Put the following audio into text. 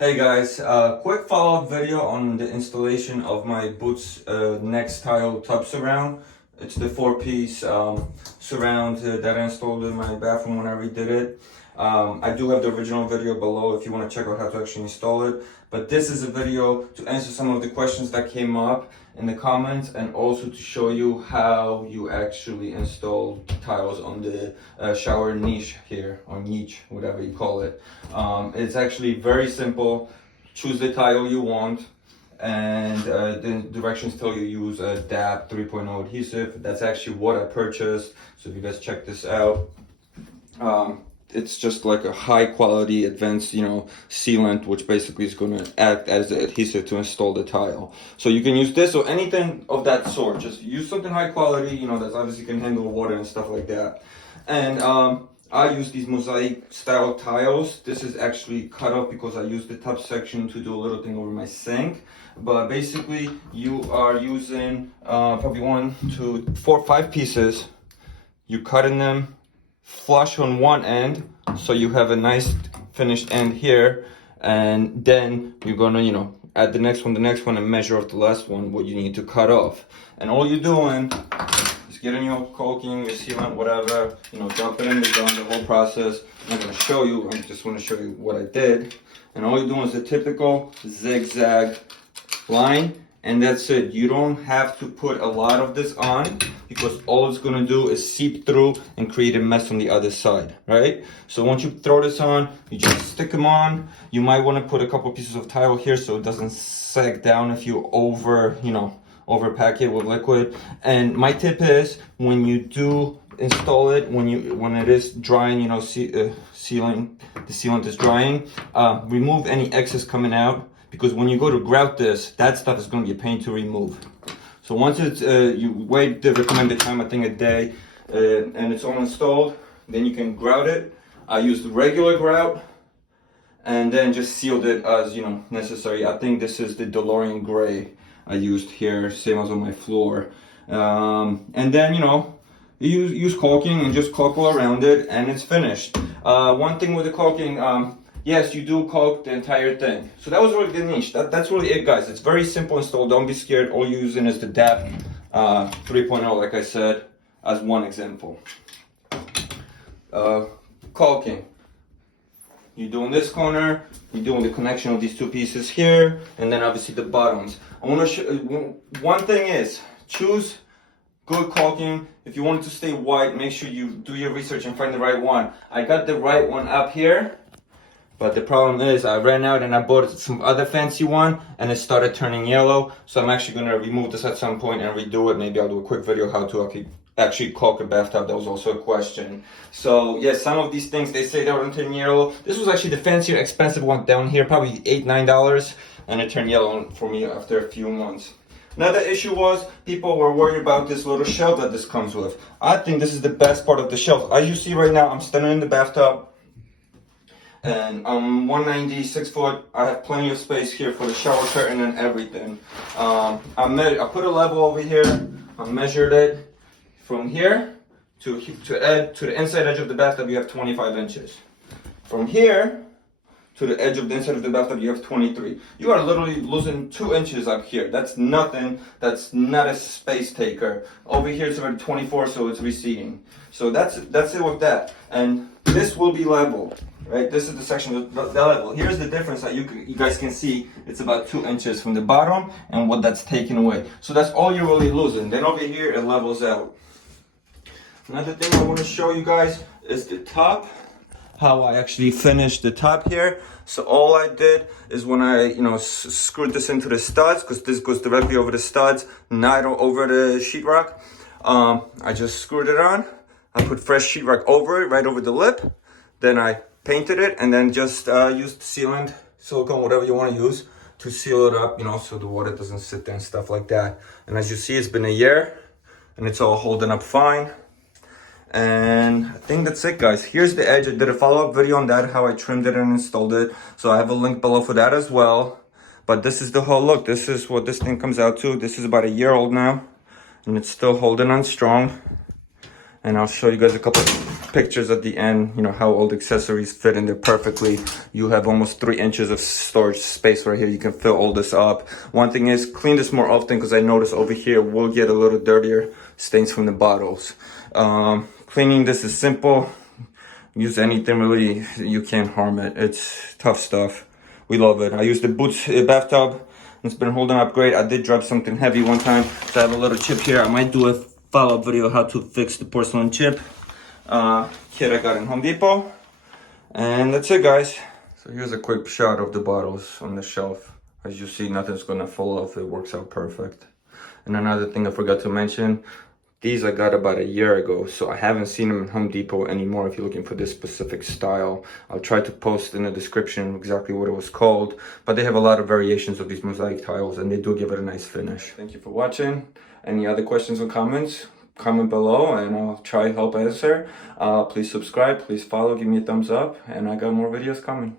Hey guys, quick follow-up video on the installation of my Bootz Nextile Tub Surround. It's the 4-piece surround that I installed in my bathroom when I redid it. I do have the original video below if you want to check out how to actually install it. But this is a video to answer some of the questions that came up in the comments and also to show you how you actually install tiles on the shower niche here, or niche, whatever you call it. It's actually very simple. Choose the tile you want, and the directions tell you use a DAP 3.0 adhesive. That's actually what I purchased. So if you guys check this out, it's just like a high quality advanced, sealant, which basically is going to act as the adhesive to install the tile. So you can use this or anything of that sort. Just use something high quality, that's obviously can handle water and stuff like that. And I use these mosaic style tiles. This is actually cut off because I used the top section to do a little thing over my sink. But basically you are using probably 1, 2, 4, 5 pieces. You cut in them flush on one end, so you have a nice finished end here, and then you're gonna add the next one, and measure off the last one what you need to cut off. And all you're doing is getting your caulking, your sealant, whatever, dump it in the gun, the whole process. I'm gonna show you, I just want to show you what I did. And all you're doing is a typical zigzag line, and that's it. You don't have to put a lot of this on because all it's gonna do is seep through and create a mess on the other side, right? So once you throw this on, you just stick them on. You might want to put a couple pieces of tile here so it doesn't sag down if you overpack it with liquid. And my tip is, when you do install it, when it is drying, the sealant is drying, remove any excess coming out, because when you go to grout this, that stuff is going to be a pain to remove. So once it's, you wait the recommended time, I think a day, and it's all installed, then you can grout it. I used regular grout, and then just sealed it as, necessary. I think this is the DeLorean gray I used here, same as on my floor. And then, you use caulking and just caulk all around it, and it's finished. One thing with the caulking, yes, you do caulk the entire thing. So that was really the niche. That's really it, guys. It's very simple install. Don't be scared. All you're using is the DAP 3.0, like I said, as one example. Caulking. You're doing this corner. You're doing the connection of these two pieces here, and then obviously the bottoms. I want to show. One thing is, choose good caulking. If you want it to stay white, make sure you do your research and find the right one. I got the right one up here. But the problem is I ran out and I bought some other fancy one and it started turning yellow. So I'm actually going to remove this at some point and redo it. Maybe I'll do a quick video how to actually caulk a bathtub. That was also a question. So yeah, some of these things, they say they don't turn yellow. This was actually the fancier, expensive one down here, probably $8, $9. And it turned yellow for me after a few months. Another issue was people were worried about this little shelf that this comes with. I think this is the best part of the shelf. As you see right now, I'm standing in the bathtub. And I'm 190, 6 foot. I have plenty of space here for the shower curtain and everything. I put a level over here. I measured it from here to the inside edge of the bathtub. You have 25 inches. From here to the edge of the inside of the bathtub, you have 23. You are literally losing 2 inches up here. That's nothing. That's not a space taker. Over here it's already 24, so it's receding. So that's it with that. And this will be level. Right, this is the section, the level. Here's the difference that you guys can see. It's about 2 inches from the bottom and what that's taken away. So that's all you're really losing. Then over here, it levels out. Another thing I want to show you guys is the top, how I actually finished the top here. So all I did is when I, screwed this into the studs, because this goes directly over the studs, not over the sheetrock. I just screwed it on. I put fresh sheetrock over it, right over the lip. Then I painted it and then just used sealant, silicone, whatever you want to use to seal it up, so the water doesn't sit there and stuff like that. And as you see, it's been a year and it's all holding up fine. And I think that's it, guys. Here's the edge. I did a follow-up video on that, how I trimmed it and installed it. So I have a link below for that as well. But this is the whole look. This is what this thing comes out to. This is about a year old now and it's still holding on strong. And I'll show you guys a couple of pictures at the end, you know, how all the accessories fit in there perfectly. You have almost 3 inches of storage space right here. You can fill all this up. One thing is, clean this more often, because I notice over here will get a little dirtier, stains from the bottles. Cleaning this is simple. Use anything really, you can't harm it. It's tough stuff. We love it. I use the Bootz bathtub. It's been holding up great. I did drop something heavy one time, so I have a little chip here. I might do a follow-up video how to fix the porcelain chip. Kit I got in Home Depot. And that's it, guys. So here's a quick shot of the bottles on the shelf. As you see, nothing's gonna fall off. It works out perfect. And another thing I forgot to mention, these I got about a year ago, so I haven't seen them in Home Depot anymore if you're looking for this specific style. I'll try to post in the description exactly what it was called, but they have a lot of variations of these mosaic tiles and they do give it a nice finish. Thank you for watching. Any other questions or comments, comment below and I'll try to help answer. Please subscribe, please follow, give me a thumbs up, and I got more videos coming.